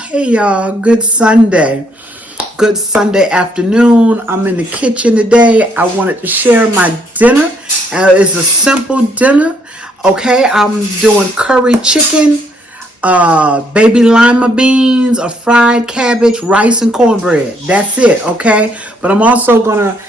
Hey y'all, good Sunday. Good Sunday afternoon. I'm in the kitchen today. I wanted to share my dinner. It's a simple dinner. Okay, I'm doing curry chicken, baby lima beans, a fried cabbage, rice, and cornbread. That's it, okay? But I'm also gonna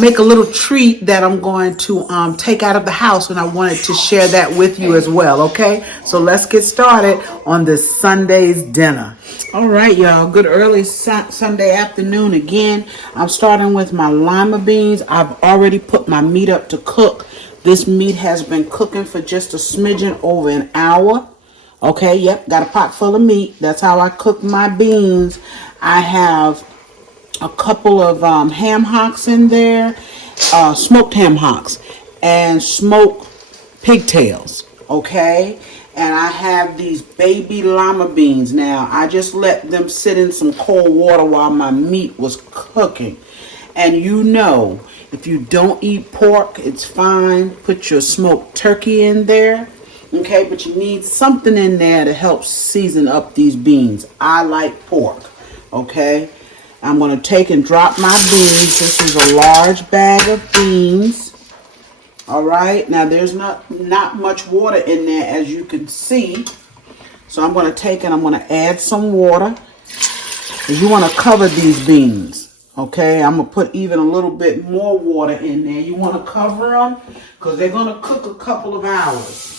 make a little treat that I'm going to take out of the house, and I wanted to share that with you as well, okay? So let's get started on this Sunday's dinner. All right, y'all. Good early Sunday afternoon again. I'm starting with my lima beans. I've already put my meat up to cook. This meat has been cooking for just a smidgen over an hour. Okay, yep, got a pot full of meat. That's how I cook my beans. I have a couple of ham hocks in there, smoked ham hocks, and smoked pigtails. Okay, and I have these baby lima beans. Now I just let them sit in some cold water while my meat was cooking. And you know, if you don't eat pork, it's fine. Put your smoked turkey in there. Okay, but you need something in there to help season up these beans. I like pork. Okay, I'm going to take and drop my beans. This is a large bag of beans. All right, now there's not much water in there, as you can see. So I'm going to take and I'm going to add some water. Because you want to cover these beans. Okay, I'm going to put even a little bit more water in there. You want to cover them because they're going to cook a couple of hours.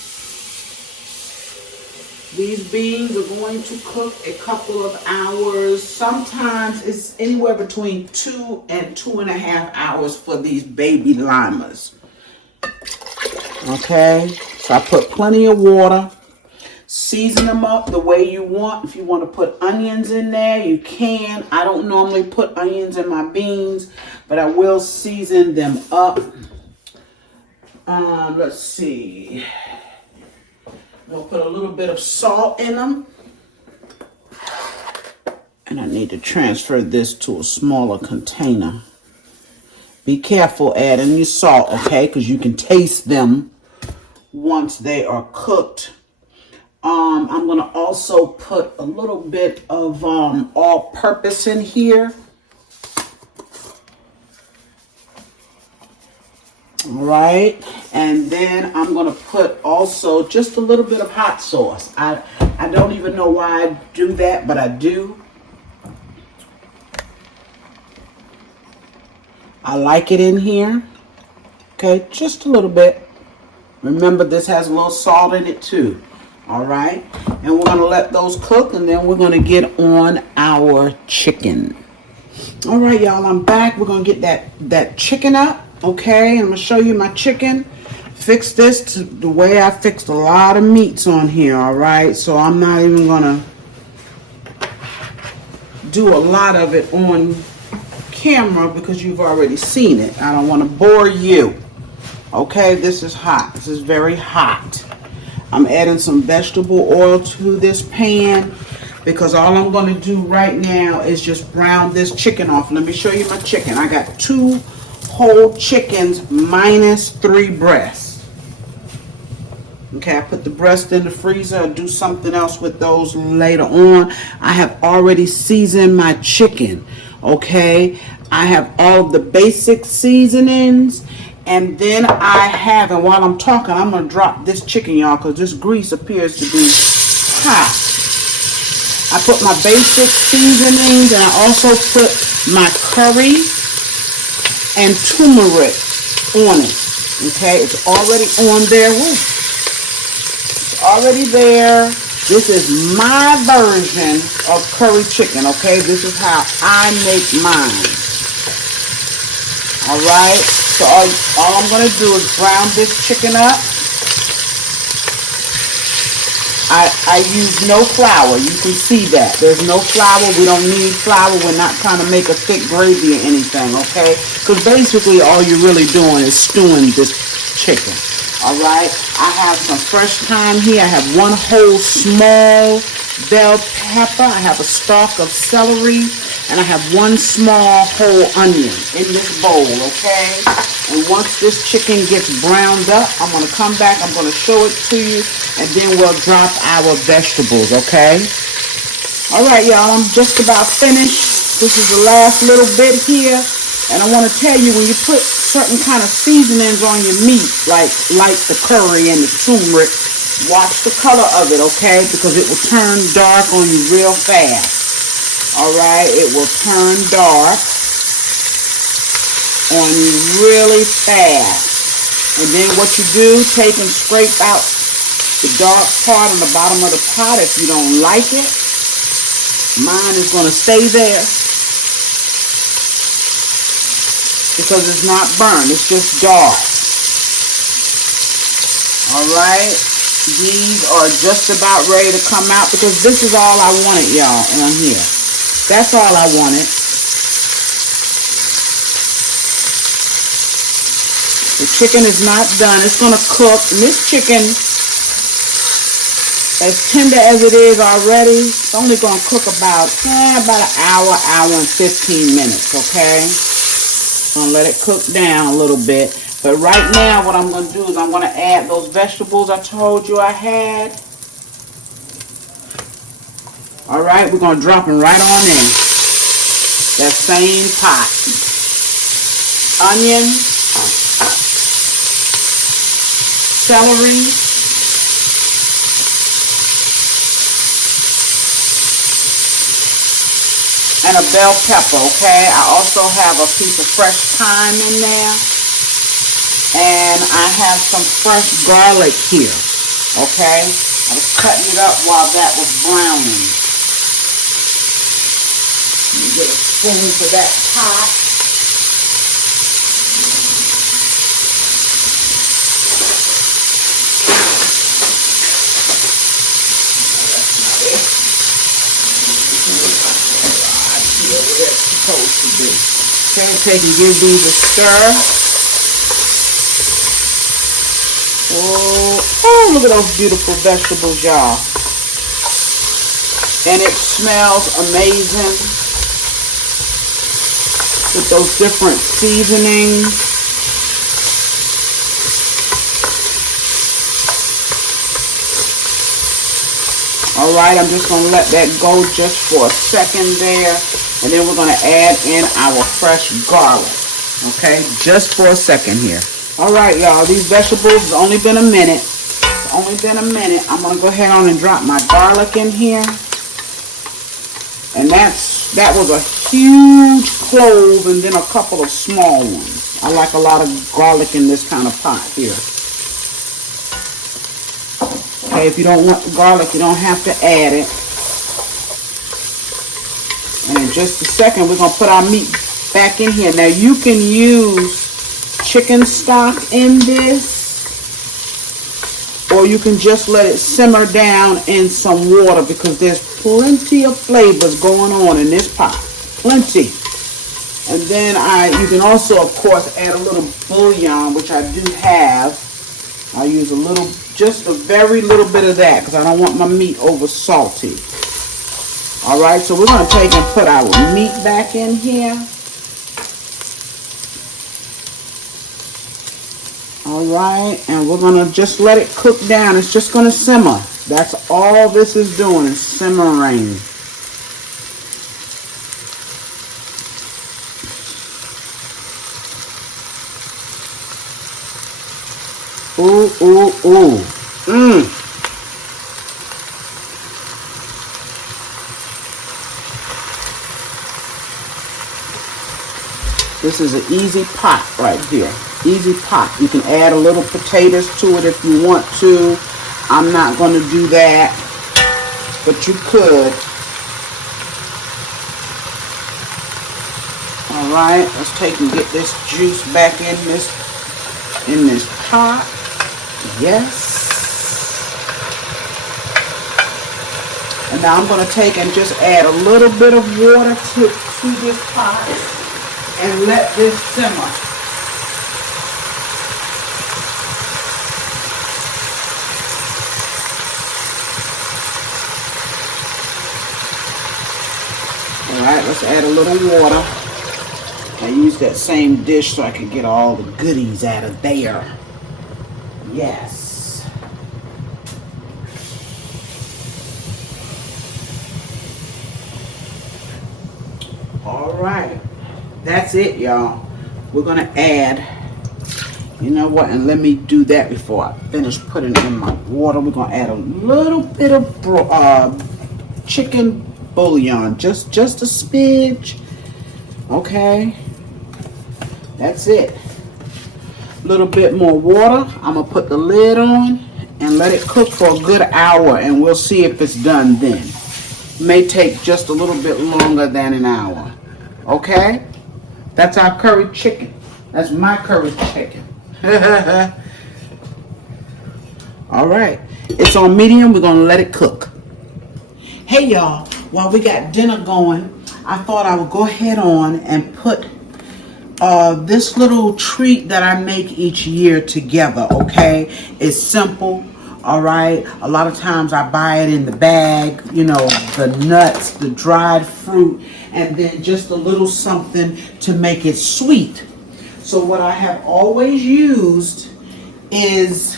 These beans are going to cook a couple of hours. Sometimes it's anywhere between 2 and 2.5 hours for these baby limas. Okay, so I put plenty of water. Season them up the way you want. If you want to put onions in there, you can. I don't normally put onions in my beans, but I will season them up. Let's see. We'll put a little bit of salt in them. And I need to transfer this to a smaller container. Be careful adding your salt, okay? Because you can taste them once they are cooked. I'm going to also put a little bit of all-purpose in here. All right, and then I'm going to put also just a little bit of hot sauce. I don't even know why I do that, but I do. I like it in here. Okay, just a little bit. Remember, this has a little salt in it too. All right, and we're going to let those cook, and then we're going to get on our chicken. All right, y'all, I'm back. We're going to get that chicken up. Okay, I'm going to show you my chicken. Fix this to the way I fixed a lot of meats on here, all right? So I'm not even going to do a lot of it on camera because you've already seen it. I don't want to bore you. Okay, this is hot. This is very hot. I'm adding some vegetable oil to this pan because all I'm going to do right now is just brown this chicken off. Let me show you my chicken. I got 2 whole chickens minus 3 breasts. Okay, I put the breast in the freezer. I'll do something else with those later on. I have already seasoned my chicken. Okay, I have all of the basic seasonings. And then I have, and while I'm talking, I'm going to drop this chicken, y'all, because this grease appears to be hot. I put my basic seasonings, and I also put my curry and turmeric on it. Okay, it's already on there. Woo. It's already there. This is my version of curry chicken. Okay, this is how I make mine. All right, so all I'm going to do is brown this chicken up. I use no flour. You can see that. There's no flour. We don't need flour. We're not trying to make a thick gravy or anything, okay? Because basically all you're really doing is stewing this chicken, all right? I have some fresh thyme here. I have 1 whole small bell pepper. I have a stalk of celery. And I have 1 small whole onion in this bowl, okay? And once this chicken gets browned up, I'm going to come back. I'm going to show it to you. And then we'll drop our vegetables, okay? All right, y'all, I'm just about finished. This is the last little bit here. And I want to tell you, when you put certain kind of seasonings on your meat, like the curry and the turmeric, watch the color of it, okay? Because it will turn dark on you real fast. All right, it will turn dark on you really fast. And then what you do, take and scrape out the dark part on the bottom of the pot if you don't like it. Mine is going to stay there because it's not burned. It's just dark. All right. These are just about ready to come out because this is all I wanted, y'all, on here. That's all I wanted. The chicken is not done. It's going to cook. And this chicken, as tender as it is already, it's only going to cook about an hour and 15 minutes, okay? I'm going to let it cook down a little bit. But right now, what I'm going to do is I'm going to add those vegetables I told you I had. All right, we're going to drop them right on in that same pot. Onion, celery, and a bell pepper, okay? I also have a piece of fresh thyme in there. And I have some fresh garlic here, okay? I was cutting it up while that was browning. Let me get a spoon for that pot. Supposed to be. Okay, take and give these a stir. Oh, look at those beautiful vegetables, y'all. And it smells amazing with those different seasonings. All right, I'm just going to let that go just for a second there. And then we're going to add in our fresh garlic. Okay, just for a second here. All right, y'all, these vegetables, it's only been a minute. It's only been a minute. I'm going to go ahead on and drop my garlic in here. And that was a huge clove and then a couple of small ones. I like a lot of garlic in this kind of pot here. Okay, if you don't want the garlic, you don't have to add it. And in just a second, we're going to put our meat back in here. Now, you can use chicken stock in this, or you can just let it simmer down in some water because there's plenty of flavors going on in this pot. Plenty. And then you can also, of course, add a little bouillon, which I do have. I'll use just a very little bit of that because I don't want my meat over salty. All right, so we're going to take and put our meat back in here. All right, and we're going to just let it cook down. It's just going to simmer. That's all this is doing, is simmering. Ooh, ooh, ooh. Mmm. This is an easy pot right here. Easy pot. You can add a little potatoes to it if you want to. I'm not going to do that, but you could. All right, let's take and get this juice back in this pot. Yes. And now I'm going to take and just add a little bit of water to this pot and let this simmer. Alright, let's add a little water. I use that same dish so I can get all the goodies out of there. Yes. All right. That's it, y'all. We're going to add, you know what, and let me do that before I finish putting in my water. We're going to add a little bit of chicken bouillon, just a smidge. Okay. That's it. A little bit more water. I'm going to put the lid on and let it cook for a good hour, and we'll see if it's done then. May take just a little bit longer than an hour. Okay? That's our curry chicken. That's my curry chicken. All right. It's on medium. We're going to let it cook. Hey, y'all. While we got dinner going, I thought I would go ahead on and put this little treat that I make each year together, okay? It's simple, all right? A lot of times I buy it in the bag, you know, the nuts, the dried fruit, and then just a little something to make it sweet. So what I have always used is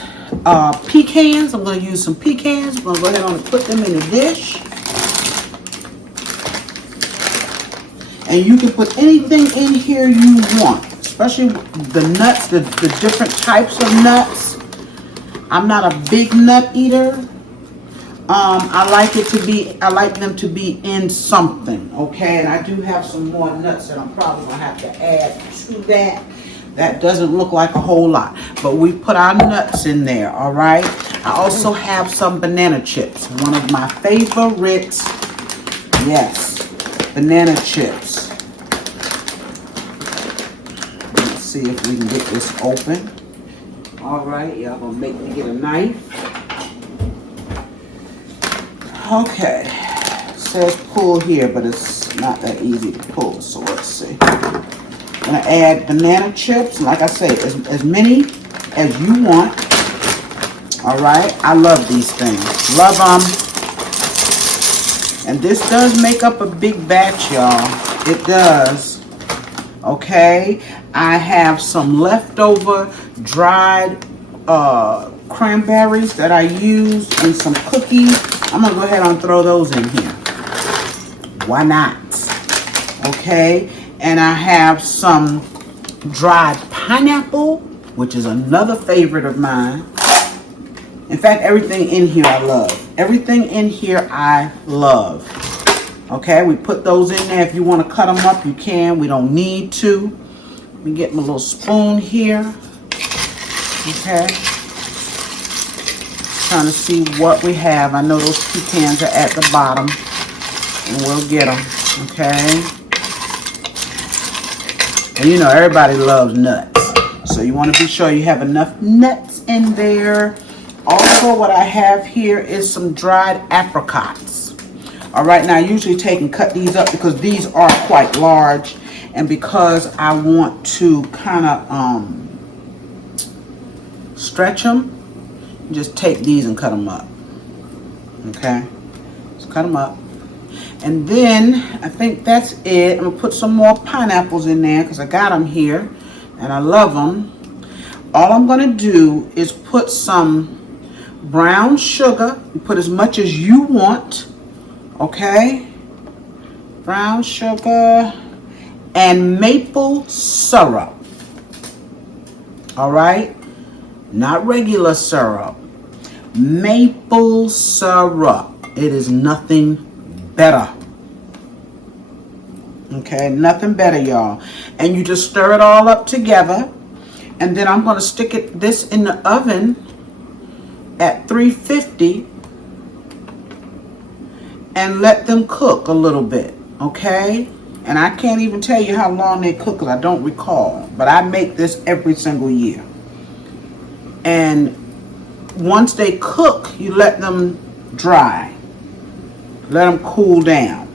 pecans. I'm going to use some pecans. I'm going to go ahead and put them in a dish. And you can put anything in here you want, especially the nuts, the different types of nuts. I'm not a big nut eater. I like them to be in something, okay? And I do have some more nuts that I'm probably gonna have to add to that. That doesn't look like a whole lot, but we put our nuts in there, all right? I also have some banana chips, one of my favorites. Yes, banana chips. Let's see if we can get this open. All right, y'all gonna make me get a knife. Okay, it says pull here, but it's not that easy to pull, so let's see. I'm gonna add banana chips, like I say, as many as you want. All right, I love these things, love them. And this does make up a big batch, y'all. It does. Okay, I have some leftover dried cranberries that I used in some cookies. I'm gonna go ahead and throw those in here. Why not? Okay, and I have some dried pineapple, which is another favorite of mine. In fact, everything in here I love. Everything in here I love. Okay, we put those in there. If you want to cut them up, you can. We don't need to. Let me get my little spoon here. Okay. Trying to see what we have. I know those pecans are at the bottom, and we'll get them. Okay. And you know, everybody loves nuts. So you want to be sure you have enough nuts in there. Also, what I have here is some dried apricots. All right, now I usually take and cut these up because these are quite large, and because I want to kind of stretch them, just take these and cut them up. Okay, just cut them up. And then I think that's it. I'm gonna put some more pineapples in there because I got them here and I love them. All I'm gonna do is put some brown sugar. You put as much as you want. Okay, brown sugar and maple syrup. All right, not regular syrup, maple syrup. It is nothing better. Okay, nothing better, y'all. And you just stir it all up together, and then I'm going to stick this in the oven at 350 and let them cook a little bit. Okay, and I can't even tell you how long they cook because I don't recall, but I make this every single year. And once they cook, you let them dry, let them cool down,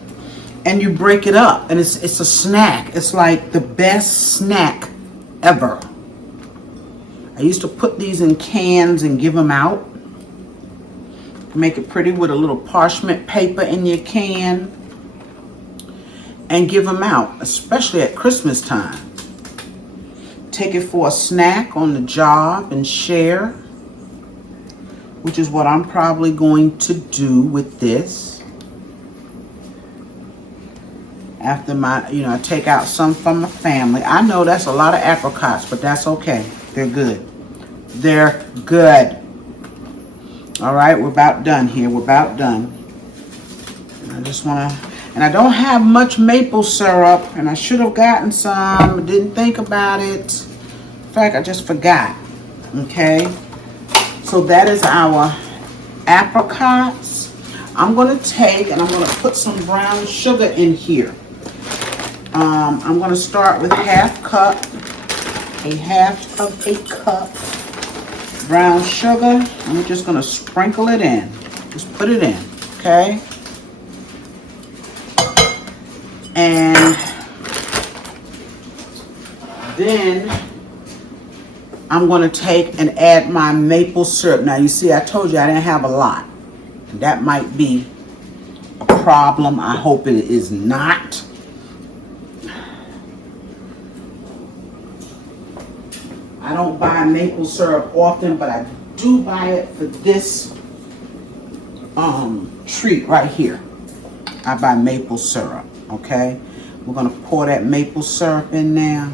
and you break it up, and it's a snack. It's like the best snack ever. I used to put these in cans and give them out. Make it pretty with a little parchment paper in your can and give them out, especially at Christmas time. Take it for a snack on the job and share, which is what I'm probably going to do with this. after I take out some from my family. I know that's a lot of apricots, but that's okay. They're good. They're good. All right, we're about done here. We're about done. I just want to, and I don't have much maple syrup, and I should have gotten some. Didn't think about it. In fact, I just forgot. Okay, so that is our apricots. I'm going to take and I'm going to put some brown sugar in here. I'm going to start with half of a cup brown sugar. I'm just going to sprinkle it in. Just put it in, okay? And then I'm going to take and add my maple syrup. Now, you see, I told you I didn't have a lot. That might be a problem. I hope it is not. I don't buy maple syrup often, but I do buy it for this treat right here. I buy maple syrup, okay? We're going to pour that maple syrup in there.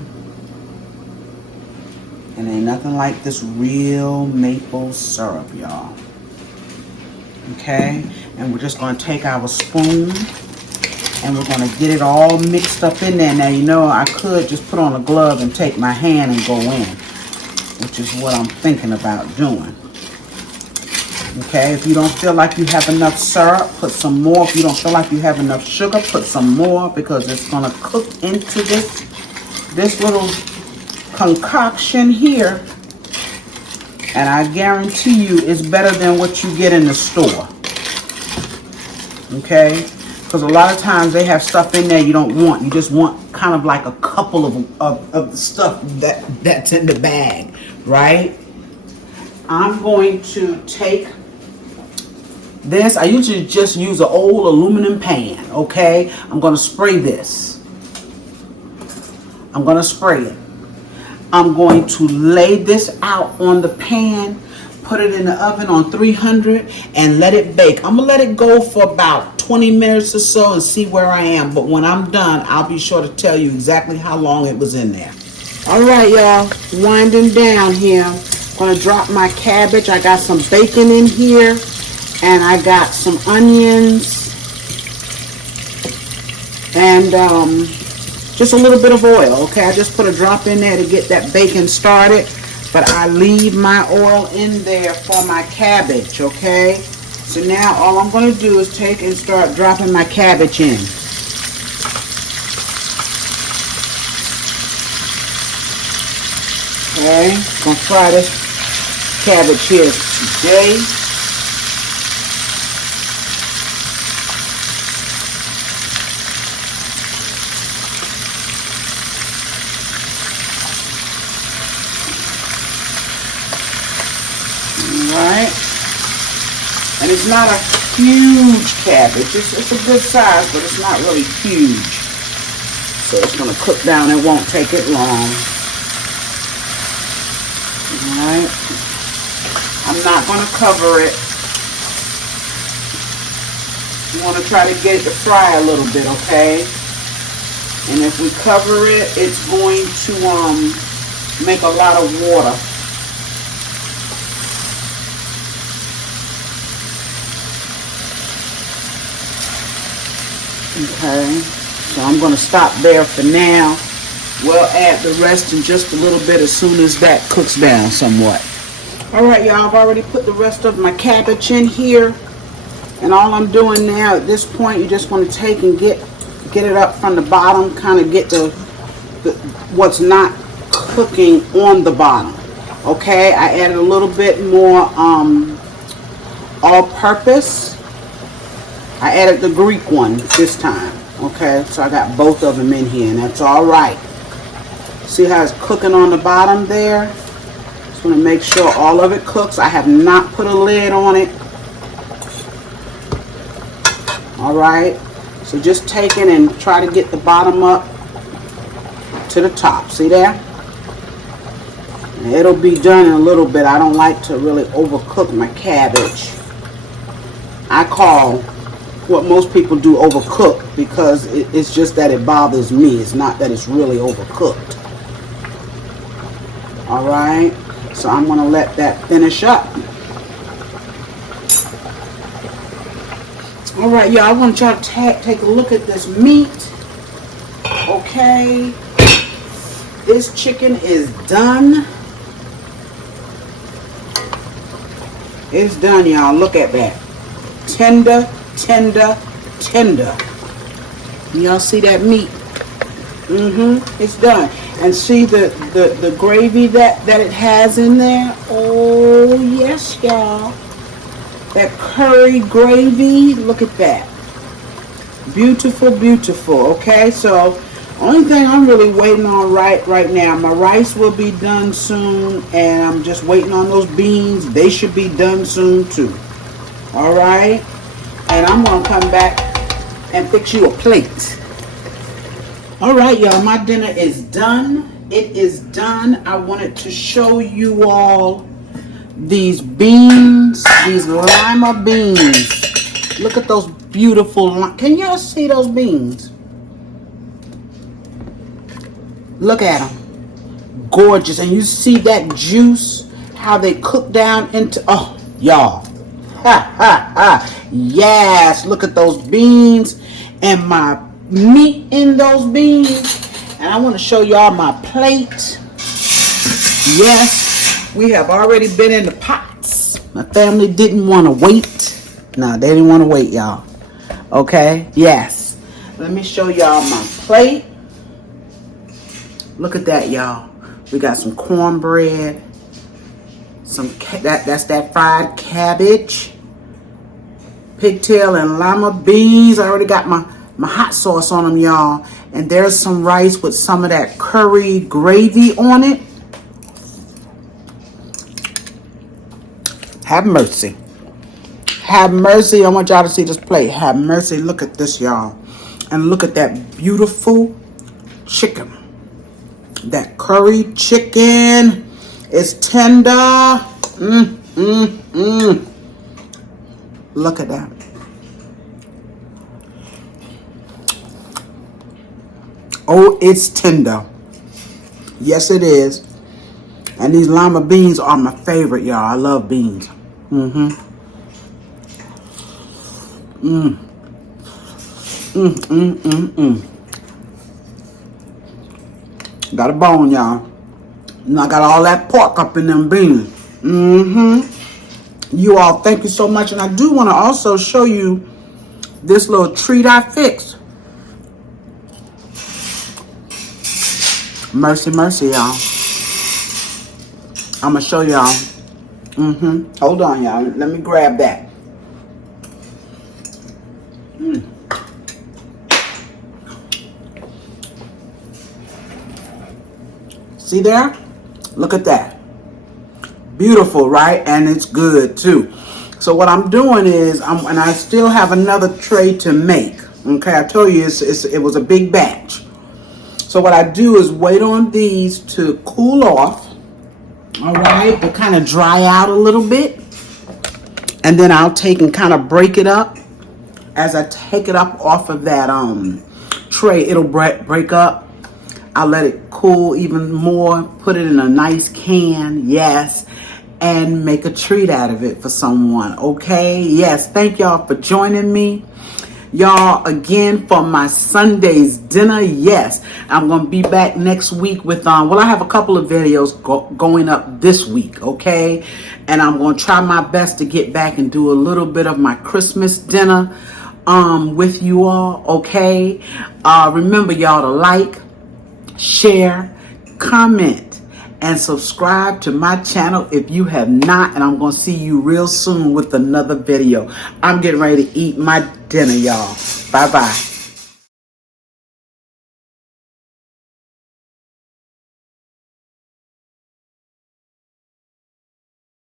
And ain't nothing like this real maple syrup, y'all. Okay? And we're just going to take our spoon and we're going to get it all mixed up in there. Now, you know, I could just put on a glove and take my hand and go in, which is what I'm thinking about doing. Okay, if you don't feel like you have enough syrup, put some more. If you don't feel like you have enough sugar, put some more, because it's going to cook into this little concoction here. And I guarantee you it's better than what you get in the store. Okay, because a lot of times they have stuff in there you don't want. You just want kind of like a couple of the stuff that's in the bag, right? I'm going to take this. I usually just use an old aluminum pan, okay? I'm going to spray this. I'm going to spray it. I'm going to lay this out on the pan, put it in the oven on 300 and let it bake. I'm going to let it go for about 20 minutes or so and see where I am. But when I'm done, I'll be sure to tell you exactly how long it was in there. All right, y'all, winding down here. I'm going to drop my cabbage. I got some bacon in here, and I got some onions, and just a little bit of oil, okay? I just put a drop in there to get that bacon started, but I leave my oil in there for my cabbage, okay? So now all I'm going to do is take and start dropping my cabbage in. Okay, I'm going to fry this cabbage here today. Alright. And it's not a huge cabbage. It's a good size, but it's not really huge. So it's going to cook down. It won't take it long. Alright. I'm not going to cover it. You want to try to get it to fry a little bit, okay? And if we cover it, it's going to make a lot of water. Okay, so I'm going to stop there for now. We'll add the rest in just a little bit as soon as that cooks down somewhat. Alright, y'all, I've already put the rest of my cabbage in here. And all I'm doing now at this point, you just want to take and get it up from the bottom, kind of get the what's not cooking on the bottom. Okay, I added a little bit more all-purpose. I added the Greek one this time. Okay, so I got both of them in here, and that's all right. See how it's cooking on the bottom there? Just want to make sure all of it cooks. I have not put a lid on it. All right, so just take it and try to get the bottom up to the top. See there? And it'll be done in a little bit. I don't like to really overcook my cabbage. I call what most people do, overcook, because it's just that it bothers me. It's not that it's really overcooked. All right, so I'm gonna let that finish up. All right, y'all, I want y'all to take a look at this meat. Okay, this chicken is done. It's done, y'all. Look at that. Tender, tender, tender. Y'all see that meat? It's done. And see the gravy that it has in there? Oh, yes, y'all. That curry gravy. Look at that. Beautiful, beautiful. Okay, so only thing I'm really waiting on right now, my rice will be done soon, and I'm just waiting on those beans. They should be done soon too. All right, and I'm gonna come back and fix you a plate. All right, y'all, my dinner is done. It is done. I wanted to show you all these beans, these Lima beans. Look at those beautiful, can y'all see those beans? Look at them. Gorgeous. And you see that juice, how they cook down into, oh, y'all. Ha, ha, ha. Yes, look at those beans and my meat in those beans. And I want to show y'all my plate. Yes, we have already been in the pots. My family didn't want to wait. No, they didn't want to wait, y'all. Okay, yes. Let me show y'all my plate. Look at that, y'all. We got some cornbread. That's that fried cabbage. Pigtail and lima beans. I already got my hot sauce on them, y'all. And there's some rice with some of that curry gravy on it. Have mercy. Have mercy. I want y'all to see this plate. Have mercy. Look at this, y'all. And look at that beautiful chicken. That curry chicken is tender. Look at that. Oh, it's tender. Yes, it is. And these lima beans are my favorite, y'all. I love beans. Got a bone, y'all. And I got all that pork up in them beans. You all, thank you so much. And I do want to also show you this little treat I fixed. Mercy, mercy, y'all. I'm going to show y'all. Hold on, y'all. Let me grab that. See there? Look at that. Beautiful, right? And it's good too. So what I'm doing is, and I still have another tray to make. Okay, I told you it was a big batch. So what I do is wait on these to cool off. All right, to kind of dry out a little bit. And then I'll take and kind of break it up. As I take it up off of that tray, it'll break up. I'll let it cool even more, put it in a nice can, yes, and make a treat out of it for someone, okay? Yes, thank y'all for joining me. Y'all, again, for my Sunday's dinner, yes, I'm going to be back next week with, well, I have a couple of videos going up this week, okay? And I'm going to try my best to get back and do a little bit of my Christmas dinner with you all, okay? Remember, y'all, to like, share, comment, and subscribe to my channel if you have not. And I'm going to see you real soon with another video. I'm getting ready to eat my dinner, y'all. Bye-bye.